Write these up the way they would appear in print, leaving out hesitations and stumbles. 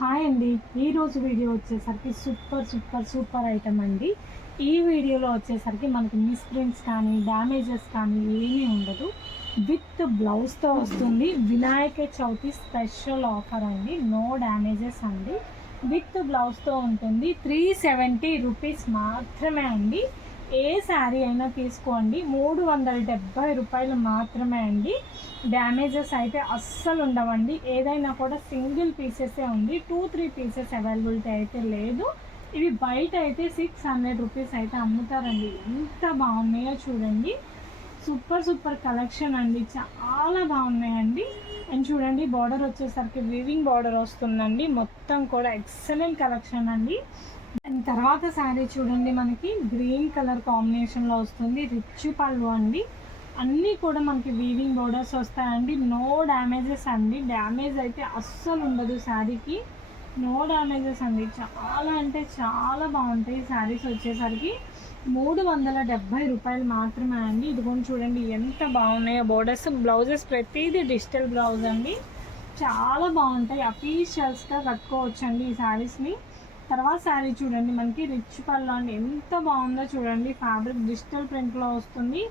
Hi అండి. ఈరోజు video వచ్చేసరికి సూపర్ ఐటమ్ అండి. ఈ వీడియోలో వచ్చేసరికి మనకి మిస్‌ప్రింట్స్ కానీ, డ్యామేజెస్ కానీ ఏమీ ఉండదు. విత్ బ్లౌజ్‌తో వస్తుంది. వినాయక చవితి స్పెషల్ ఆఫర్ అండి. నో డ్యామేజెస్ అండి. విత్ బ్లౌజ్‌తో ఉంటుంది. 370 రూపీస్ మాత్రమే అండి. ఏ శారీ అయినా తీసుకోండి. 370 రూపాయలు మాత్రమే అండి. డ్యామేజెస్ అయితే అస్సలు ఉండవండి. ఏదైనా కూడా సింగిల్ పీసెసే ఉంది. 2-3 పీసెస్ అవైలబిలిటీ అయితే లేదు. ఇవి బయట అయితే 600 రూపీస్ అయితే అమ్ముతారండి. ఎంత బాగున్నాయో చూడండి. సూపర్ కలెక్షన్ అండి. చాలా బాగున్నాయండి. అండ్ చూడండి, బార్డర్ వచ్చేసరికి వీవింగ్ బార్డర్ వస్తుందండి. మొత్తం కూడా ఎక్సలెంట్ కలెక్షన్ అండి. అండ్ తర్వాత శారీ చూడండి, మనకి గ్రీన్ కలర్ కాంబినేషన్లో వస్తుంది. రిచ్ పళ్ళు అండి. అన్నీ కూడా మనకి వీవింగ్ బోర్డర్స్ వస్తాయండి. నో డ్యామేజెస్ అండి. డ్యామేజ్ అయితే అస్సలు ఉండదు శారీకి. నో డ్యామేజెస్ అండి. చాలా అంటే చాలా బాగుంటాయి శారీస్ వచ్చేసరికి. 370 రూపాయలు మాత్రమే అండి. ఇదిగోండి చూడండి ఎంత బాగున్నాయో బోర్డర్స్. బ్లౌజెస్ ప్రతిదీ డిజిటల్ బ్లౌజ్ అండి. చాలా బాగుంటాయి. అఫీషియల్స్గా కట్టుకోవచ్చండి ఈ శారీస్ని. తర్వాత శారీ చూడండి, మనకి రిచ్ పళ్ళు అండి. ఎంత బాగుందో చూడండి. ఫ్యాబ్రిక్ డిజిటల్ ప్రింట్లో వస్తుంది.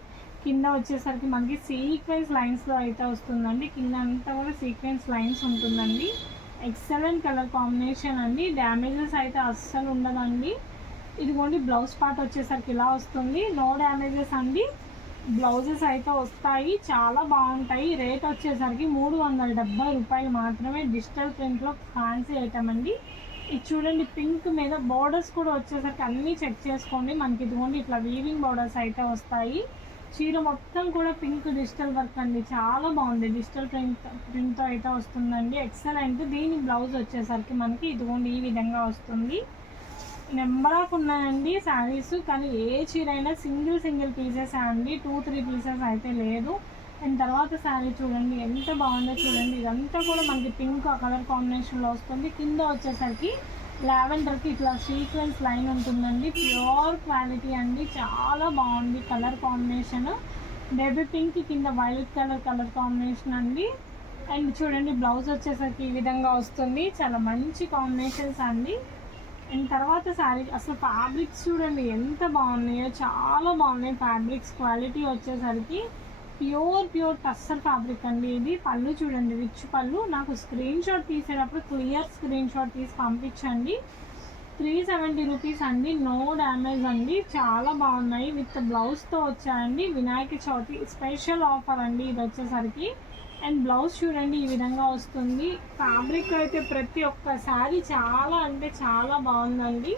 కింద వచ్చేసరికి మనకి సీక్వెన్స్ లైన్స్లో అయితే వస్తుందండి. కింద అంతా కూడా సీక్వెన్స్ లైన్స్ ఉంటుందండి. ఎక్సలెంట్ కలర్ కాంబినేషన్ అండి. డ్యామేజెస్ అయితే అస్సలు ఉండదండి. ఇదిగోండి బ్లౌజ్ పార్ట్ వచ్చేసరికి ఇలా వస్తుంది. నో డ్యామేజెస్ అండి. బ్లౌజెస్ అయితే వస్తాయి. చాలా బాగుంటాయి. రేట్ వచ్చేసరికి 370 రూపాయలు మాత్రమే. డిజిటల్ ప్రింట్లో ఫ్యాన్సీ ఐటమ్ అండి. ఇది చూడండి, పింక్ మీద బోర్డర్స్ కూడా వచ్చేసరికి అన్నీ చెక్ చేసుకోండి. మనకి ఇదిగోండి ఇట్లా వీవింగ్ బోర్డర్స్ అయితే వస్తాయి. చీర మొత్తం కూడా పింక్ డిజిటల్ వర్క్ అండి. చాలా బాగుంది. డిజిటల్ ప్రింట్తో అయితే వస్తుందండి. ఎక్సలెంట్. దీని బ్లౌజ్ వచ్చేసరికి మనకి ఇదిగోండి ఈ విధంగా వస్తుంది. నెంబర్ ఆఫ్ ఉన్నాయండి శారీస్, కానీ ఏ చీర అయినా సింగిల్ పీసెస్ అండి. 2-3 పీసెస్ అయితే లేదు. అండ్ తర్వాత శారీ చూడండి ఎంత బాగుందో చూడండి. ఇదంతా కూడా మనకి పింక్ కలర్ కాంబినేషన్లో వస్తుంది. కింద వచ్చేసరికి లావెండర్కి ఇట్లా సీక్వెన్స్ లైన్ ఉంటుందండి. ప్యూర్ క్వాలిటీ అండి. చాలా బాగుంది కలర్ కాంబినేషన్. బేబీ పింక్ కింద వైలెట్ కలర్ కాంబినేషన్ అండి. అండ్ చూడండి బ్లౌజ్ వచ్చేసరికి ఈ విధంగా వస్తుంది. చాలా మంచి కాంబినేషన్స్ అండి. అండ్ తర్వాత శారీ అసలు ఫ్యాబ్రిక్స్ చూడండి ఎంత బాగున్నాయో. చాలా బాగున్నాయి ఫ్యాబ్రిక్స్. క్వాలిటీ వచ్చేసరికి ప్యూర్ టస్సర్ ఫ్యాబ్రిక్ అండి. ఇది పళ్ళు చూడండి, రిచ్ పళ్ళు. నాకు స్క్రీన్ షాట్ తీసేటప్పుడు క్లియర్ స్క్రీన్ షాట్ తీసి పంపించండి. 370 రూపీస్ అండి. నో డ్యామేజ్ అండి. చాలా బాగున్నాయి. విత్ బ్లౌజ్తో వచ్చాయండి. వినాయక చవితి స్పెషల్ ఆఫర్ అండి ఇది వచ్చేసరికి. అండ్ బ్లౌజ్ చూడండి ఈ విధంగా వస్తుంది. ఫ్యాబ్రిక్ అయితే ప్రతి ఒక్క శారీ చాలా అంటే చాలా బాగుందండి.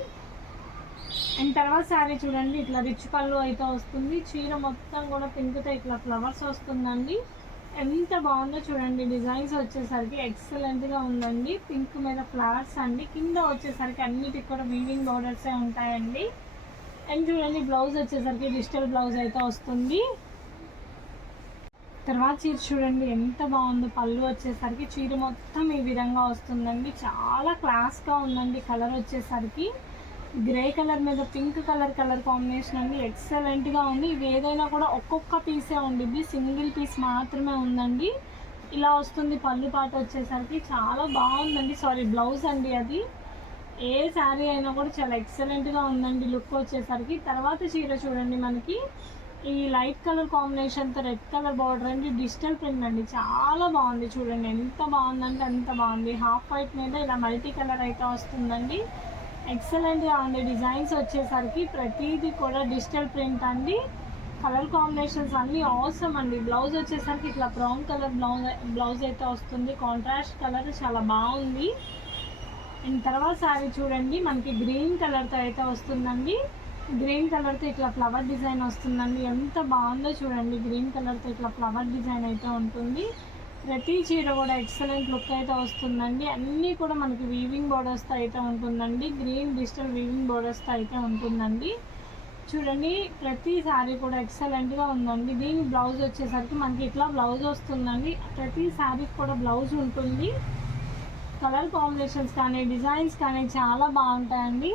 అండ్ తర్వాత శారీ చూడండి ఇట్లా రిచ్ పళ్ళు అయితే వస్తుంది. చీర మొత్తం కూడా పింక్తో ఇట్లా ఫ్లవర్స్ వస్తుందండి. ఎంత బాగుందో చూడండి. డిజైన్స్ వచ్చేసరికి ఎక్సలెంట్గా ఉందండి. పింక్ మీద ఫ్లవర్స్ అండి. కింద వచ్చేసరికి అన్నిటికి కూడా వీవింగ్ బోర్డర్సే ఉంటాయండి. అండ్ చూడండి బ్లౌజ్ వచ్చేసరికి డిజిటల్ బ్లౌజ్ అయితే వస్తుంది. తర్వాత చీర చూడండి ఎంత బాగుందో. పళ్ళు వచ్చేసరికి చీర మొత్తం ఈ విధంగా వస్తుందండి. చాలా క్లాస్గా ఉందండి. కలర్ వచ్చేసరికి గ్రే కలర్ మీద పింక్ కలర్ కాంబినేషన్ అండి. ఎక్సలెంట్గా ఉంది. ఇవి ఏదైనా కూడా ఒక్కొక్క పీసే ఉండిద్ది. సింగిల్ పీస్ మాత్రమే ఉందండి. ఇలా వస్తుంది పళ్ళు పాట వచ్చేసరికి. చాలా బాగుందండి. సారీ, బ్లౌజ్ అండి అది. ఏ శారీ అయినా కూడా చాలా ఎక్సలెంట్గా ఉందండి లుక్ వచ్చేసరికి. తర్వాత చీర చూడండి, మనకి ఈ లైట్ కలర్ కాంబినేషన్తో రెడ్ కలర్ బార్డర్ అండి. డిజిటల్ ప్రింట్ అండి. చాలా బాగుంది చూడండి. ఎంత బాగుందంటే అంత బాగుంది. హాఫ్ వైట్ మీద ఇలా మల్టీ కలర్ అయితే వస్తుందండి. ఎక్సలెంట్గా ఉంది. డిజైన్స్ వచ్చేసరికి ప్రతిదీ కూడా డిజిటల్ ప్రింట్ అండి. కలర్ కాంబినేషన్స్ అన్నీ అవసరం అండి. బ్లౌజ్ వచ్చేసరికి ఇట్లా బ్రౌన్ కలర్ బ్లౌజ్ అయితే వస్తుంది. కాంట్రాస్ట్ కలర్ చాలా బాగుంది. అండ్ తర్వాత శారీ చూడండి, మనకి గ్రీన్ కలర్తో అయితే వస్తుందండి. గ్రీన్ కలర్తో ఇట్లా ఫ్లవర్ డిజైన్ వస్తుందండి. ఎంత బాగుందో చూడండి. గ్రీన్ కలర్తో ఇట్లా ఫ్లవర్ డిజైన్ అయితే ఉంటుంది. ప్రతి చీర కూడా ఎక్సలెంట్ లుక్ అయితే వస్తుందండి. అన్నీ కూడా మనకి వీవింగ్ బోర్డర్స్తో అయితే ఉంటుందండి. గ్రీన్ డిజిటల్ వీవింగ్ బోర్డర్స్తో అయితే ఉంటుందండి. చూడండి ప్రతి శారీ కూడా ఎక్సలెంట్గా ఉందండి. దీని బ్లౌజ్ వచ్చేసరికి మనకి ఇట్లా బ్లౌజ్ వస్తుందండి. ప్రతి శారీకి కూడా బ్లౌజ్ ఉంటుంది. కలర్ కాంబినేషన్స్ కానీ డిజైన్స్ కానీ చాలా బాగుంటాయండి.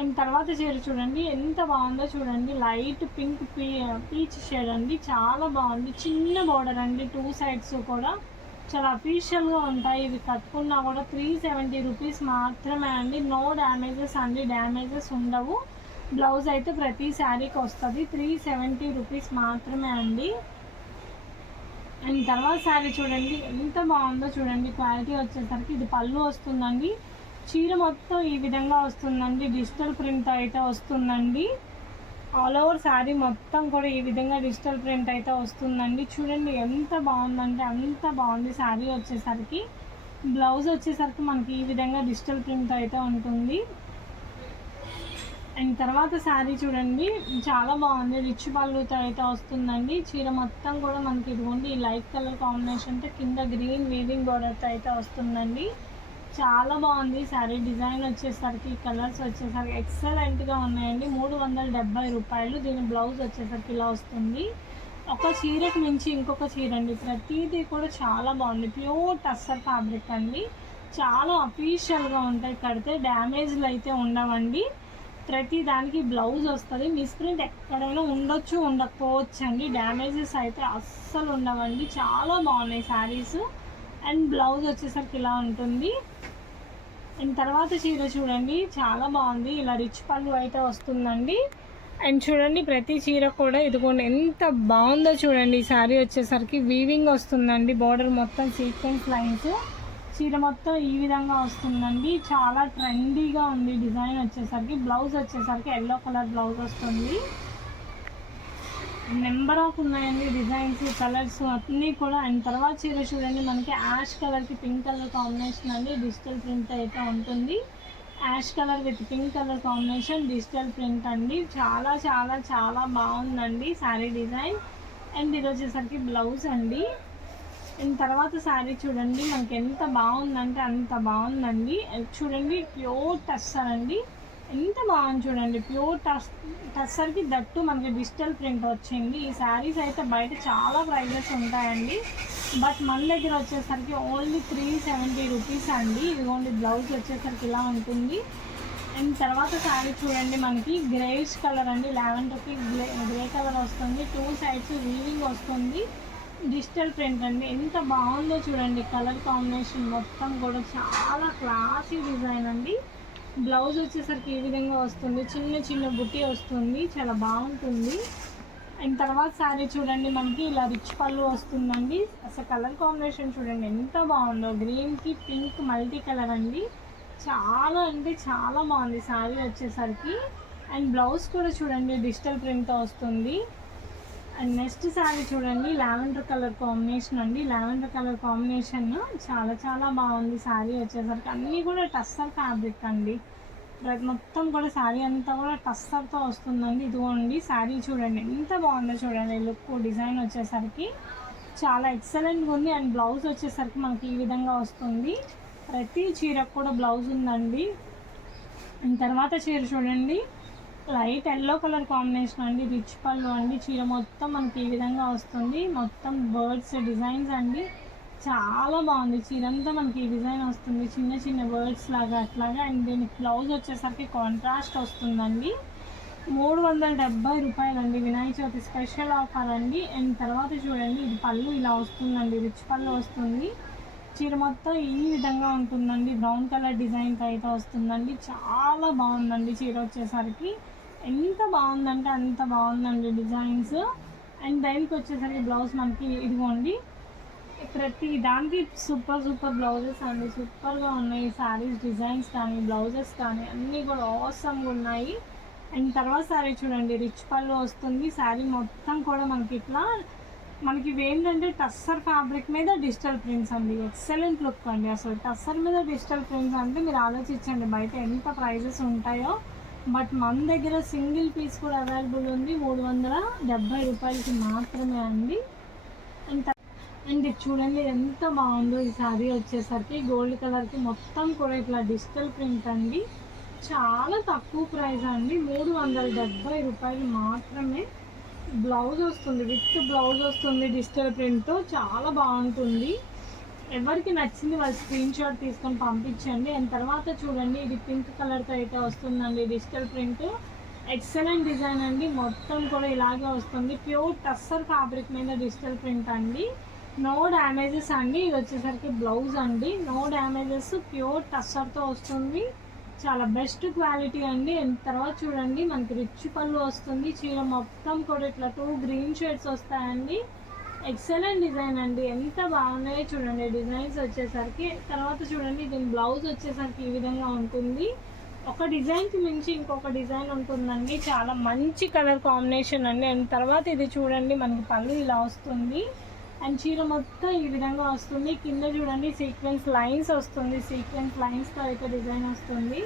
అండ్ తర్వాత చీర చూడండి ఎంత బాగుందో చూడండి. లైట్ పింక్ పీచ్ షేడ్ అండి. చాలా బాగుంది. చిన్న బార్డర్ అండి, 2 సైడ్స్ కూడా. చాలా అఫీషియల్గా ఉంటాయి. ఇవి కట్టుకున్నా కూడా 370 రూపీస్ మాత్రమే అండి. నో డ్యామేజెస్ అండి, డ్యామేజెస్ ఉండవు. బ్లౌజ్ అయితే ప్రతి శారీకి వస్తుంది. 370 రూపీస్ మాత్రమే అండి. అండ్ తర్వాత శారీ చూడండి ఎంత బాగుందో చూడండి. క్వాలిటీ వచ్చేసరికి ఇది పళ్ళు వస్తుందండి. చీర మొత్తం ఈ విధంగా వస్తుందండి. డిజిటల్ ప్రింట్ అయితే వస్తుందండి. ఆల్ ఓవర్ శారీ మొత్తం కూడా ఈ విధంగా డిజిటల్ ప్రింట్ అయితే వస్తుందండి. చూడండి ఎంత బాగుందంటే అంత బాగుంది. శారీ వచ్చేసరికి బ్లౌజ్ వచ్చేసరికి మనకి ఈ విధంగా డిజిటల్ ప్రింట్ అయితే ఉంటుంది. అండ్ తర్వాత శారీ చూడండి చాలా బాగుంది. రిచ్ పళ్ళుతో అయితే వస్తుందండి. చీర మొత్తం కూడా మనకి ఇదిగోండి ఈ లైట్ కలర్ కాంబినేషన్తో కింద గ్రీన్ వీవింగ్ బోర్డర్తో అయితే వస్తుందండి. చాలా బాగుంది శారీ. డిజైన్ వచ్చేసరికి కలర్స్ వచ్చేసరికి ఎక్సలెంట్గా ఉన్నాయండి. 370 రూపాయలు. దీని బ్లౌజ్ వచ్చేసరికి ఇలా వస్తుంది. ఒక చీరకు మించి ఇంకొక చీర అండి. ప్రతిదీ కూడా చాలా బాగుంది. ప్యూర్ టస్సర్ ఫ్యాబ్రిక్ అండి. చాలా అఫీషియల్గా ఉంటాయి. కడితే డ్యామేజ్లు అయితే ఉండవండి. ప్రతి దానికి బ్లౌజ్ వస్తుంది. మిస్ప్రింట్ ఎక్కడైనా ఉండొచ్చు, ఉండకపోవచ్చు అండి. డ్యామేజెస్ అయితే అస్సలు ఉండవండి. చాలా బాగున్నాయి శారీస్. అండ్ బ్లౌజ్ వచ్చేసరికి ఇలా ఉంటుంది. అండ్ తర్వాత చీర చూడండి చాలా బాగుంది. ఇలా రిచ్ పళ్ళు అయితే వస్తుందండి. అండ్ చూడండి ప్రతి చీర కూడా ఇదిగోండి ఎంత బాగుందో చూడండి. ఈ శారీ వచ్చేసరికి వీవింగ్ వస్తుందండి. బోర్డర్ మొత్తం సీక్వెన్స్ లైన్స్. చీర మొత్తం ఈ విధంగా వస్తుందండి. చాలా ట్రెండీగా ఉంది డిజైన్ వచ్చేసరికి. బ్లౌజ్ వచ్చేసరికి ఎల్లో కలర్ బ్లౌజ్ వస్తుంది. నెంబర్ ఆఫ్ ఉన్నాయండి డిజైన్స్, కలర్స్ అన్నీ కూడా. అండ్ తర్వాత చీర చూడండి మనకి యాష్ కలర్కి పింక్ కలర్ కాంబినేషన్ అండి. డిజిటల్ ప్రింట్ అయితే ఉంటుంది. Ash colour with pink colour combination digital print అండి. చాలా చాలా చాలా బాగుందండి శారీ డిజైన్. అండ్ ఇది వచ్చేసరికి బ్లౌజ్ అండి. అండ్ తర్వాత శారీ చూడండి మనకి ఎంత బాగుందంటే అంత బాగుందండి. చూడండి ప్యూర్ టస్సర్ అండి. ఎంత బాగుంది చూడండి. ప్యూర్ టస్సర్కి దట్టు మనకి డిజిటల్ ప్రింట్ వచ్చింది. ఈ శారీస్ అయితే బయట చాలా ప్రైజెస్ ఉంటాయండి. బట్ మన దగ్గర వచ్చేసరికి ఓన్లీ 370 రూపీస్ అండి. ఇదిగోండి బ్లౌజ్ వచ్చేసరికి ఇలా ఉంటుంది. అండ్ తర్వాత శారీ చూడండి మనకి గ్రేష్ కలర్ అండి. లావెండర్కి గ్రే కలర్ వస్తుంది. 2 సైడ్స్ వీవింగ్ వస్తుంది. డిజిటల్ ప్రింట్ అండి. ఎంత బాగుందో చూడండి. కలర్ కాంబినేషన్ మొత్తం కూడా చాలా క్లాసీ డిజైన్ అండి. బ్లౌజ్ వచ్చేసరికి ఈ విధంగా వస్తుంది. చిన్న చిన్న బుట్టి వస్తుంది. చాలా బాగుంటుంది. అండ్ తర్వాత శారీ చూడండి మనకి ఇలా రిచ్ పళ్ళు వస్తుందండి. అసలు కలర్ కాంబినేషన్ చూడండి ఎంత బాగుందో. గ్రీన్కి పింక్ మల్టీ కలర్ అండి. చాలా అంటే చాలా బాగుంది శారీ వచ్చేసరికి. అండ్ బ్లౌజ్ కూడా చూడండి డిజిటల్ ప్రింట్తో వస్తుంది. అండ్ నెక్స్ట్ శారీ చూడండి లావెండర్ కలర్ కాంబినేషన్ అండి. లావెండర్ కలర్ కాంబినేషన్ చాలా చాలా బాగుంది శారీ వచ్చేసరికి. అన్నీ కూడా టస్సర్ ఫ్యాబ్రిక్ అండి. మొత్తం కూడా శారీ అంతా కూడా టస్సర్తో వస్తుందండి. ఇదిగోండి శారీ చూడండి ఎంత బాగుందో చూడండి. లుక్ డిజైన్ వచ్చేసరికి చాలా ఎక్సలెంట్గా ఉంది. అండ్ బ్లౌజ్ వచ్చేసరికి మనకి ఈ విధంగా వస్తుంది. ప్రతి చీరకు కూడా బ్లౌజ్ ఉందండి. అండ్ తర్వాత చీర చూడండి లైట్ ఎల్లో కలర్ కాంబినేషన్ అండి. రిచ్ పళ్ళు అండి. చీర మొత్తం మనకి ఈ విధంగా వస్తుంది. మొత్తం బర్డ్స్ డిజైన్స్ అండి. చాలా బాగుంది. చీర అంతా మనకి ఈ డిజైన్ వస్తుంది. చిన్న చిన్న బర్డ్స్ లాగా అట్లాగా. అండ్ దీనికి బ్లౌజ్ వచ్చేసరికి కాంట్రాస్ట్ వస్తుందండి. 370 రూపాయలండి. వినాయక చవితి స్పెషల్ ఆఫర్ అండి. అండ్ తర్వాత చూడండి ఇది పళ్ళు ఇలా వస్తుందండి. రిచ్ పళ్ళు వస్తుంది. చీర మొత్తం ఈ విధంగా ఉంటుందండి. బ్రౌన్ కలర్ డిజైన్తో అయితే వస్తుందండి. చాలా బాగుందండి చీర వచ్చేసరికి. ఎంత బాగుందంటే అంత బాగుందండి డిజైన్స్. అండ్ దానికి వచ్చేసరికి బ్లౌజ్ మనకి ఇదిగోండి ప్రతి దానికి సూపర్ సూపర్ బ్లౌజెస్ అండి. సూపర్గా ఉన్నాయి శారీస్ డిజైన్స్ కానీ బ్లౌజెస్ కానీ అన్నీ కూడా అవసరంగా ఉన్నాయి. అండ్ తర్వాత శారీ చూడండి రిచ్ పళ్ళు వస్తుంది. శారీ మొత్తం కూడా మనకి ఇట్లా మనకి ఏంటంటే టస్సర్ ఫ్యాబ్రిక్ మీద డిజిటల్ ప్రింట్స్ అండి. ఎక్సలెంట్ లుక్ అండి. అసలు టస్సర్ మీద డిజిటల్ ప్రింట్స్ అంటే మీరు ఆలోచించండి బయట ఎంత ప్రైజెస్ ఉంటాయో. బట్ మన దగ్గర సింగిల్ పీస్ కూడా అవైలబుల్ ఉంది. 370 రూపాయలకి మాత్రమే అండి. అండ్ చూడండి ఎంత బాగుందో ఈ శారీ వచ్చేసరికి. గోల్డ్ కలర్కి మొత్తం కూడా ఇట్లా డిజిటల్ ప్రింట్ అండి. చాలా తక్కువ ప్రైస్ అండి. 370 రూపాయలు మాత్రమే. బ్లౌజ్ వస్తుంది, విత్ బ్లౌజ్ వస్తుంది డిజిటల్ ప్రింట్తో. చాలా బాగుంటుంది. ఎవరికి నచ్చింది వాళ్ళు స్క్రీన్ షాట్ తీసుకొని పంపించండి. అండ్ తర్వాత చూడండి ఇది పింక్ కలర్తో అయితే వస్తుందండి డిజిటల్ ప్రింట్. ఎక్సలెంట్ డిజైన్ అండి. మొత్తం కూడా ఇలాగే వస్తుంది. ప్యూర్ టస్సర్ ఫ్యాబ్రిక్ మీద డిజిటల్ ప్రింట్ అండి. నో డ్యామేజెస్ అండి. ఇది వచ్చేసరికి బ్లౌజ్ అండి, నో డ్యామేజెస్, ప్యూర్ టస్సర్తో వస్తుంది, చాలా బెస్ట్ క్వాలిటీ అండి. తర్వాత చూడండి మనకి రిచ్ పళ్ళు వస్తుంది, చీర మొత్తం కూడా ఇట్లా 2 గ్రీన్ షేడ్స్ వస్తాయండి. ఎక్సలెంట్ డిజైన్ అండి, ఎంత బాగున్నాయో చూడండి డిజైన్స్ వచ్చేసరికి. తర్వాత చూడండి దీని బ్లౌజ్ వచ్చేసరికి ఈ విధంగా ఉంటుంది. ఒక డిజైన్కి మించి ఇంకొక డిజైన్ ఉంటుందండి, చాలా మంచి కలర్ కాంబినేషన్ అండి. అండ్ తర్వాత ఇది చూడండి మనకి పళ్ళు ఇలా వస్తుంది, అండ్ చీర మొత్తం ఈ విధంగా వస్తుంది. కింద చూడండి సీక్వెన్స్ లైన్స్ వస్తుంది, సీక్వెన్స్ లైన్స్తో అయితే డిజైన్ వస్తుంది.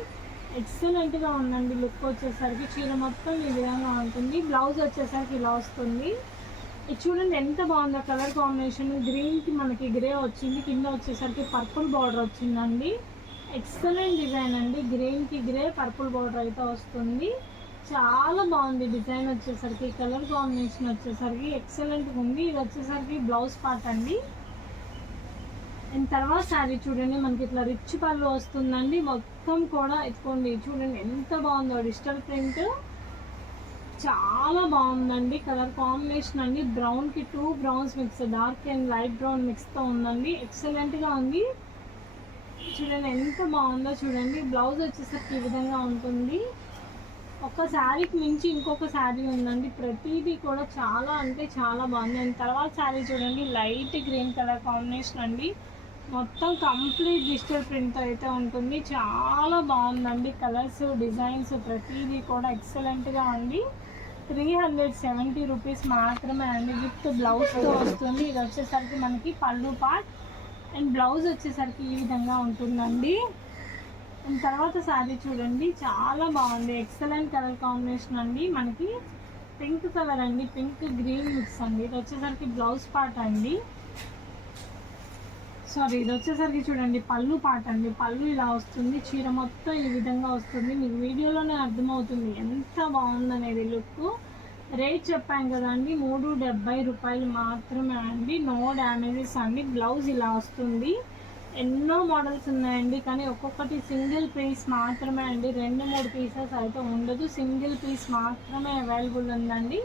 ఎక్సలెంట్గా ఉందండి లుక్ వచ్చేసరికి. చీర మొత్తం ఈ విధంగా ఉంటుంది, బ్లౌజ్ వచ్చేసరికి ఇలా వస్తుంది. ఇది చూడండి ఎంత బాగుందో కలర్ కాంబినేషన్. గ్రీన్కి మనకి గ్రే వచ్చింది, కింద వచ్చేసరికి పర్పుల్ బార్డర్ వచ్చిందండి. ఎక్సలెంట్ డిజైన్ అండి, గ్రీన్కి గ్రే పర్పుల్ బార్డర్ అయితే వస్తుంది. చాలా బాగుంది డిజైన్ వచ్చేసరికి, కలర్ కాంబినేషన్ వచ్చేసరికి ఎక్సలెంట్గా ఉంది. ఇది వచ్చేసరికి బ్లౌజ్ పార్ట్ అండి. అండ్ తర్వాత శారీ చూడండి మనకి ఇట్లా రిచ్ పళ్ళు వస్తుందండి, మొత్తం కూడా ఎత్తుకోండి. చూడండి ఎంత బాగుందో డిజిటల్ ప్రింట్, చాలా బాగుందండి కలర్ కాంబినేషన్ అండి. బ్రౌన్కి 2 browns mix, dark and light brown మిక్స్తో ఉందండి, ఎక్సలెంట్గా ఉంది. చూడండి ఎంత బాగుందో చూడండి. బ్లౌజ్ వచ్చేసరికి ఈ విధంగా ఉంటుంది. ఒక శారీకి మించి ఇంకొక శారీ ఉందండి, ప్రతిదీ కూడా చాలా అంటే చాలా బాగుంది. అండ్ తర్వాత శారీ చూడండి లైట్ గ్రీన్ కలర్ కాంబినేషన్ అండి, మొత్తం కంప్లీట్ డిజిటల్ ప్రింట్ అయితే ఉంటుంది. చాలా బాగుందండి, కలర్స్ డిజైన్స్ ప్రతిదీ కూడా ఎక్సలెంట్గా ఉంది. 370 రూపీస్ మాత్రమే అండి, విత్ బ్లౌజ్తో వస్తుంది. ఇది వచ్చేసరికి మనకి పళ్ళు పార్ట్, అండ్ బ్లౌజ్ వచ్చేసరికి ఈ విధంగా ఉంటుందండి. అండ్ తర్వాత శారీ చూడండి చాలా బాగుంది, ఎక్సలెంట్ కలర్ కాంబినేషన్ అండి. మనకి పింక్ కలర్ అండి, పింక్ గ్రీన్ మిక్స్ అండి. ఇది వచ్చేసరికి బ్లౌజ్ పార్ట్ అండి, సారీ ఇది వచ్చేసరికి చూడండి పళ్ళు పార్ట్ అండి. పళ్ళు ఇలా వస్తుంది, చీర మొత్తం ఈ విధంగా వస్తుంది. మీకు వీడియోలోనే అర్థమవుతుంది ఎంత బాగుందనేది లుక్. రేట్ చెప్పాను కదండి, 370 రూపాయలు మాత్రమే అండి, నో డ్యామేజెస్ అండి. బ్లౌజ్ ఇలా వస్తుంది. ఎన్నో మోడల్స్ ఉన్నాయండి, కానీ ఒక్కొక్కటి సింగిల్ పీస్ మాత్రమే అండి, 2-3 పీసెస్ అయితే ఉండదు, సింగిల్ పీస్ మాత్రమే అవైలబుల్ ఉందండి.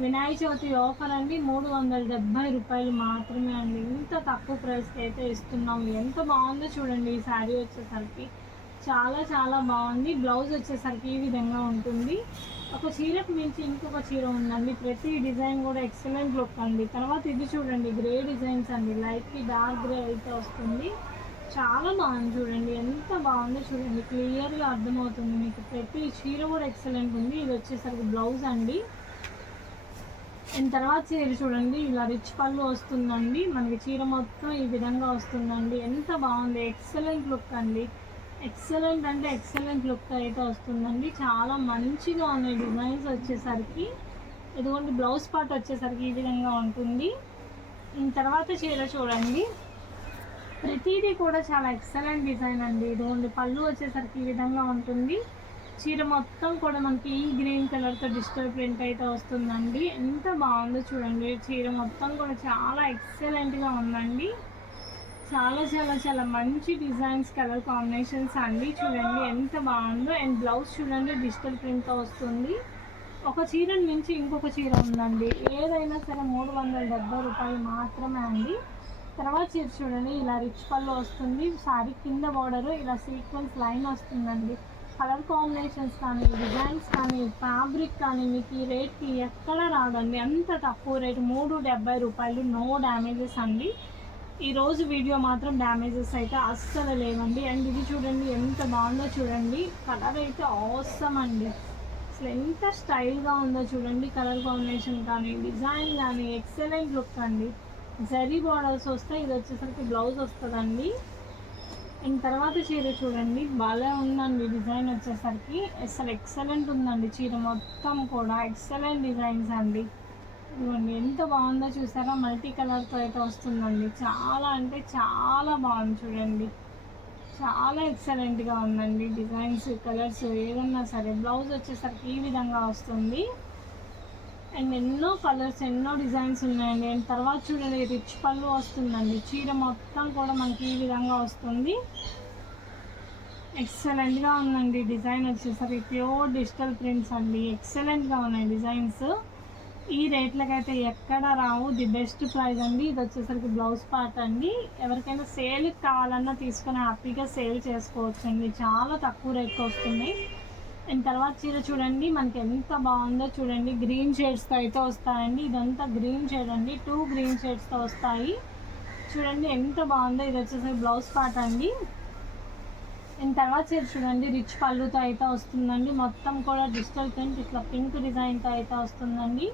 వినాయక చవితి ఆఫర్ అండి, 370 రూపాయలు మాత్రమే అండి. ఇంత తక్కువ ప్రైస్కి అయితే ఇస్తున్నాము. ఎంత బాగుందో చూడండి ఈ శారీ వచ్చేసరికి, చాలా చాలా బాగుంది. బ్లౌజ్ వచ్చేసరికి ఈ విధంగా ఉంటుంది. ఒక చీరకు మించి ఇంకొక చీర ఉందండి, ప్రతి డిజైన్ కూడా ఎక్సలెంట్ లుక్ అండి. తర్వాత ఇది చూడండి గ్రే డిజైన్స్ అండి, లైట్కి డార్క్ గ్రే అయితే వస్తుంది, చాలా బాగుంది చూడండి. ఎంత బాగుందో చూడండి, క్లియర్గా అర్థమవుతుంది మీకు. ప్రతి చీర కూడా ఎక్సలెంట్ ఉంది. ఇది వచ్చేసరికి బ్లౌజ్ అండి. అండ్ తర్వాత చీర చూడండి ఇలా రిచ్ పళ్ళు వస్తుందండి, మనకి చీర మొత్తం ఈ విధంగా వస్తుందండి. ఎంత బాగుంది, ఎక్సలెంట్ లుక్ అండి, ఎక్సలెంట్ అంటే ఎక్సలెంట్ లుక్ అయితే వస్తుందండి. చాలా మంచిగా ఉన్నాయి డిజైన్స్ వచ్చేసరికి. ఇదిగోండి బ్లౌజ్ పార్ట్ వచ్చేసరికి ఈ విధంగా ఉంటుంది. తర్వాత చీర చూడండి, ప్రతిదీ కూడా చాలా ఎక్సలెంట్ డిజైన్ అండి. ఇదిగోండి పళ్ళు వచ్చేసరికి ఈ విధంగా ఉంటుంది. చీర మొత్తం కూడా మనకి ఈ గ్రీన్ కలర్తో డిజిటల్ ప్రింట్ అయితే వస్తుందండి. ఎంత బాగుందో చూడండి, చీర మొత్తం కూడా చాలా ఎక్సలెంట్గా ఉందండి. చాలా చాలా చాలా మంచి డిజైన్స్, కలర్ కాంబినేషన్స్ అండి. చూడండి ఎంత బాగుందో. అండ్ బ్లౌజ్ చూడండి డిజిటల్ ప్రింట్తో వస్తుంది. ఒక చీరని మించి ఇంకొక చీర ఉందండి, ఏదైనా సరే 370 రూపాయలు మాత్రమే అండి. తర్వాత చీర చూడండి ఇలా రిచ్ పళ్ళు వస్తుంది, సారీ కింద బార్డర్ ఇలా సీక్వెన్స్ లైన్ వస్తుందండి. కలర్ కాంబినేషన్స్ కానీ డిజైన్స్ కానీ ఫ్యాబ్రిక్ కానీ మీకు ఈ రేట్కి ఎక్కడ రాదండి, అంత తక్కువ రేటు 370 రూపాయలు, నో డ్యామేజెస్ అండి. ఈరోజు వీడియో మాత్రం డ్యామేజెస్ అయితే అస్సలు లేవండి. అండ్ ఇది చూడండి ఎంత బాగుందో చూడండి, కలర్ అయితే ఆసమ్ అండి, అసలు ఎంత స్టైల్గా ఉందో చూడండి. కలర్ కాంబినేషన్ కానీ డిజైన్ కానీ ఎక్సలెంట్ లుక్ అండి. జరీ బార్డర్స్ వస్తాయి, ఇది వచ్చేసరికి బ్లౌజ్ వస్తుందండి. అండ్ తర్వాత చీర చూడండి బాగా ఉందండి, డిజైన్ వచ్చేసరికి అసలు ఎక్సలెంట్ ఉందండి. చీర మొత్తం కూడా ఎక్సలెంట్ డిజైన్స్ అండి. ఇదిగోండి ఎంత బాగుందో చూసారా, మల్టీ కలర్తో అయితే వస్తుందండి. చాలా అంటే చాలా బాగుంది చూడండి, చాలా ఎక్సలెంట్గా ఉందండి. డిజైన్స్ కలర్స్ ఏదన్నా సరే. బ్లౌజ్ వచ్చేసరికి ఈ విధంగా వస్తుంది. అండ్ ఎన్నో కలర్స్ ఎన్నో డిజైన్స్ ఉన్నాయండి. అండ్ తర్వాత చూడండి రిచ్ పళ్ళు వస్తుందండి, చీర మొత్తం కూడా మనకి ఈ విధంగా వస్తుంది. ఎక్సలెంట్గా ఉందండి డిజైన్ వచ్చేసరికి, ప్యూర్ డిజిటల్ ప్రింట్స్ అండి, ఎక్సలెంట్గా ఉన్నాయి డిజైన్స్. ఈ రేట్లకైతే ఎక్కడ రావు. ది బెస్ట్ ప్రైస్ అండి. ఇది వచ్చేసరికి బ్లౌజ్ పార్ట్ అండి. ఎవరికైనా సేల్కి కావాలన్నా తీసుకొని హ్యాపీగా సేల్ చేసుకోవచ్చు అండి. చాలా తక్కువ రేట్కి వస్తున్నాయి. అండ్ తర్వాత చీర చూడండి మనకి ఎంత బాగుందో చూడండి. గ్రీన్ షేడ్స్తో అయితే వస్తాయండి. ఇదంతా గ్రీన్ షేడ్ అండి. 2 గ్రీన్ షేడ్స్తో వస్తాయి. చూడండి ఎంత బాగుందో. ఇది వచ్చేసరికి బ్లౌజ్ పార్ట్ అండి. అండ్ తర్వాత చీర చూడండి రిచ్ పళ్ళుతో అయితే వస్తుందండి. మొత్తం కూడా డిజిటల్ ప్రింట్ ఇట్లా పింక్ డిజైన్తో అయితే వస్తుందండి.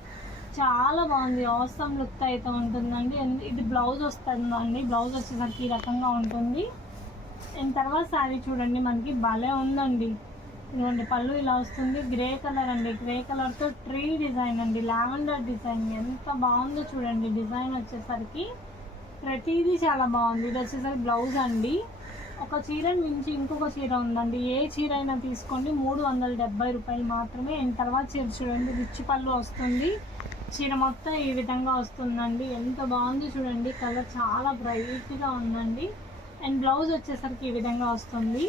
చాలా బాగుంది. ఆసమ్ లుక్తో అయితే ఉంటుందండి. ఇది బ్లౌజ్ వస్తుందండి. బ్లౌజ్ వచ్చేసరికి ఈ రకంగా ఉంటుంది. అండ్ తర్వాత శారీ చూడండి మనకి భలే ఉందండి. ఇదిగోండి పళ్ళు ఇలా వస్తుంది. గ్రే కలర్ అండి. గ్రే కలర్తో ట్రీ డిజైన్ అండి. లావెండర్ డిజైన్ ఎంత బాగుందో చూడండి. డిజైన్ వచ్చేసరికి ప్రతిదీ చాలా బాగుంది. ఇది వచ్చేసరికి బ్లౌజ్ అండి. ఒక చీర మించి ఇంకొక చీర ఉందండి. ఏ చీర అయినా తీసుకోండి 370 రూపాయలు మాత్రమే. అండ్ తర్వాత చీర చూడండి రిచ్ పళ్ళు వస్తుంది. చీర మొత్తం ఈ విధంగా వస్తుందండి. ఎంత బాగుంది చూడండి. కలర్ చాలా బ్రైట్గా ఉందండి. అండ్ బ్లౌజ్ వచ్చేసరికి ఈ విధంగా వస్తుంది.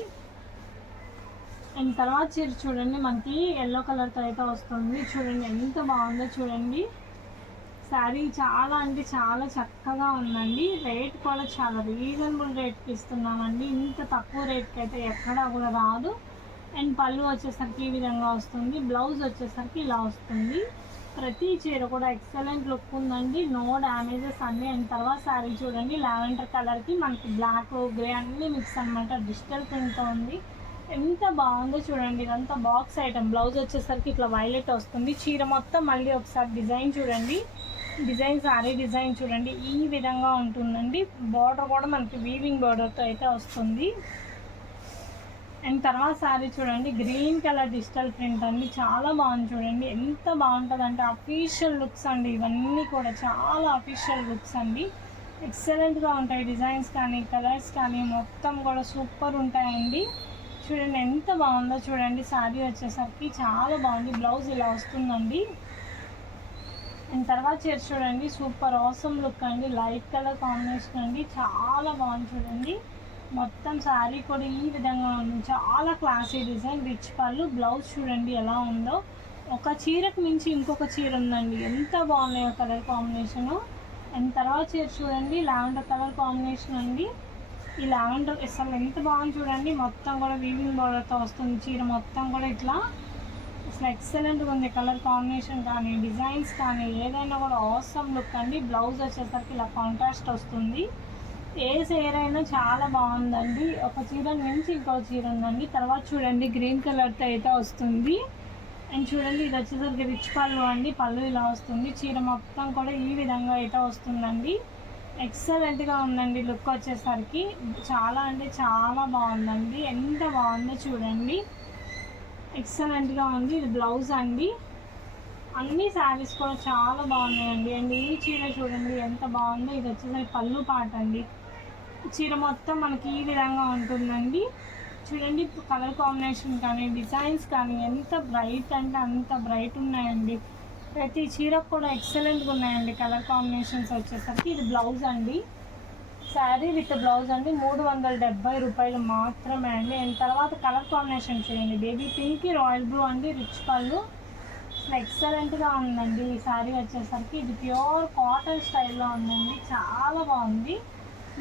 అండ్ తర్వాత చీర చూడండి మనకి ఎల్లో కలర్తో అయితే వస్తుంది. చూడండి ఎంత బాగుందో చూడండి. శారీ చాలా అంటే చాలా చక్కగా ఉందండి. రేట్ కూడా చాలా రీజనబుల్ రేట్కి ఇస్తున్నామండి. ఇంత తక్కువ రేట్కి అయితే ఎక్కడా కూడా రాదు. అండ్ పళ్ళు వచ్చేసరికి ఈ విధంగా వస్తుంది. బ్లౌజ్ వచ్చేసరికి ఇలా వస్తుంది. ప్రతి చీర కూడా ఎక్సలెంట్ లుక్ ఉందండి. నో డ్యామేజెస్ అన్నీ. అండ్ తర్వాత శారీ చూడండి లావెండర్ కలర్కి మనకి బ్లాక్ గ్రే అన్నీ మిక్స్ అనమాట. డిజిటల్ ప్రింట్తో ఉంది. ఎంత బాగుందో చూడండి. ఇదంతా బాక్స్ ఐటమ్. బ్లౌజ్ వచ్చేసరికి ఇట్లా వైలెట్ వస్తుంది. చీర మొత్తం మళ్ళీ ఒకసారి డిజైన్ చూడండి. డిజైన్ శారీ డిజైన్ చూడండి ఈ విధంగా ఉంటుందండి. బార్డర్ కూడా మనకి వీవింగ్ బార్డర్తో అయితే వస్తుంది. అండ్ తర్వాత శారీ చూడండి గ్రీన్ కలర్ డిజిటల్ ప్రింట్ అండి. చాలా బాగుంది చూడండి. ఎంత బాగుంటుంది అంటే అఫీషియల్ లుక్స్ అండి. ఇవన్నీ కూడా చాలా అఫీషియల్ లుక్స్ అండి. ఎక్సలెంట్గా ఉంటాయి. డిజైన్స్ కానీ కలర్స్ కానీ మొత్తం కూడా సూపర్ ఉంటాయండి. చూడండి ఎంత బాగుందో చూడండి. శారీ వచ్చేసరికి చాలా బాగుంది. బ్లౌజ్ ఇలా వస్తుందండి. అండ్ తర్వాత చీర చూడండి సూపర్ ఆసమ్ లుక్ అండి. లైట్ కలర్ కాంబినేషన్ అండి. చాలా బాగుంది చూడండి. మొత్తం శారీ కూడా ఈ విధంగా ఉంది. చాలా క్లాసీ డిజైన్. రిచ్ పళ్ళు. బ్లౌజ్ చూడండి ఎలా ఉందో. ఒక చీరకు మించి ఇంకొక చీర ఉందండి. ఎంత బాగున్నాయో కలర్ కాంబినేషను. అండ్ తర్వాత చీర చూడండి లావెండర్ కలర్ కాంబినేషన్ అండి. ఈ లావెండర్ అసలు ఎంత బాగుంది చూడండి. మొత్తం కూడా వీవింగ్ బార్డర్తో వస్తుంది. చీర మొత్తం కూడా ఇట్లా అసలు ఎక్సలెంట్గా ఉంది. కలర్ కాంబినేషన్ కానీ డిజైన్స్ కానీ ఏదైనా కూడా ఆసమ్ లుక్ అండి. బ్లౌజ్ వచ్చేసరికి ఇలా కాంట్రాస్ట్ వస్తుంది. ఏ చీర అయినా చాలా బాగుందండి. ఒక చీర నుంచి ఇంకో చీర ఉందండి. తర్వాత చూడండి గ్రీన్ కలర్తో అయితే వస్తుంది. అండ్ చూడండి ఇది వచ్చేసరికి రిచ్ పళ్ళు అండి. పళ్ళు ఇలా వస్తుంది. చీర మొత్తం కూడా ఈ విధంగా అయితే వస్తుందండి. ఎక్సలెంట్గా ఉందండి. లుక్ వచ్చేసరికి చాలా అంటే చాలా బాగుందండి. ఎంత బాగుందో చూడండి. ఎక్సలెంట్గా ఉంది. ఇది బ్లౌజ్ అండి. అన్ని శారీస్ కూడా చాలా బాగున్నాయండి. అండ్ ఈ చీర చూడండి ఎంత బాగుందో. ఇది వచ్చేసరికి పళ్ళు పాట అండి. చీర మొత్తం మనకి ఈ విధంగా ఉంటుందండి. చూడండి కలర్ కాంబినేషన్ కానీ డిజైన్స్ కానీ ఎంత బ్రైట్ అంటే అంత బ్రైట్ ఉన్నాయండి. ప్రతి చీరకు కూడా ఎక్సలెంట్గా ఉన్నాయండి కలర్ కాంబినేషన్స్ వచ్చేసరికి. ఇది బ్లౌజ్ అండి. శారీ విత్ బ్లౌజ్ అండి. 370 రూపాయలు మాత్రమే అండి. అండ్ తర్వాత కలర్ కాంబినేషన్ చూడండి బేబీ పింక్ రాయల్ బ్లూ అండి. రిచ్ పళ్ళు అసలు ఎక్సలెంట్గా ఉందండి. ఈ శారీ వచ్చేసరికి ఇది ప్యూర్ కాటన్ స్టైల్లో ఉందండి. చాలా బాగుంది.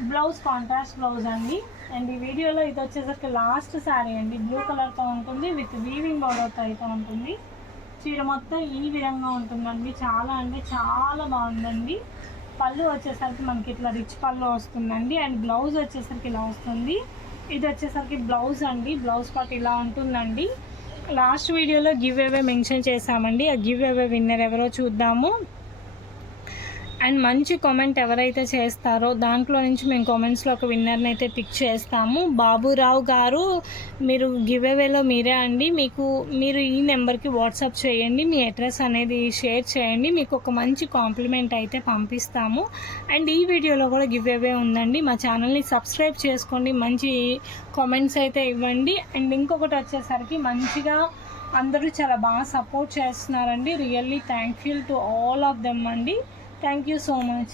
బ్లౌజ్ కాంట్రాస్ట్ బ్లౌజ్ అండి. అండ్ ఈ వీడియోలో ఇది వచ్చేసరికి లాస్ట్ శారీ అండి. బ్లూ కలర్తో ఉంటుంది. విత్ వీవింగ్ బార్డర్తో అయితే ఉంటుంది. చీర మొత్తం ఈ విధంగా ఉంటుందండి. చాలా అంటే చాలా బాగుందండి. పళ్ళు వచ్చేసరికి మనకి ఇట్లా రిచ్ పళ్ళు వస్తుందండి. అండ్ బ్లౌజ్ వచ్చేసరికి ఇలా వస్తుంది. ఇది వచ్చేసరికి బ్లౌజ్ అండి. బ్లౌజ్ పార్ట్ ఇలా ఉంటుందండి. లాస్ట్ వీడియోలో గివ్ అవే మెన్షన్ చేశామండి. ఆ గివ్ అవే విన్నర్ ఎవరో చూద్దాము. అండ్ మంచి కామెంట్ ఎవరైతే చేస్తారో దాంట్లో నుంచి మేము కామెంట్స్లో ఒక విన్నర్ని అయితే పిక్ చేస్తాము. బాబురావు గారు మీరు గివ్ అవేలో మీరే అండి. మీరు ఈ నెంబర్కి వాట్సాప్ చేయండి. మీ అడ్రస్ అనేది షేర్ చేయండి. మీకు ఒక మంచి కాంప్లిమెంట్ అయితే పంపిస్తాము. అండ్ ఈ వీడియోలో కూడా గివ్ అవే ఉందండి. మా ఛానల్ని సబ్స్క్రైబ్ చేసుకోండి. మంచి కామెంట్స్ అయితే ఇవ్వండి. అండ్ ఇంకొకటి వచ్చేసరికి మంచిగా అందరూ చాలా బాగా సపోర్ట్ చేస్తున్నారండి. Really thankful to all of them అండి. Thank you so much.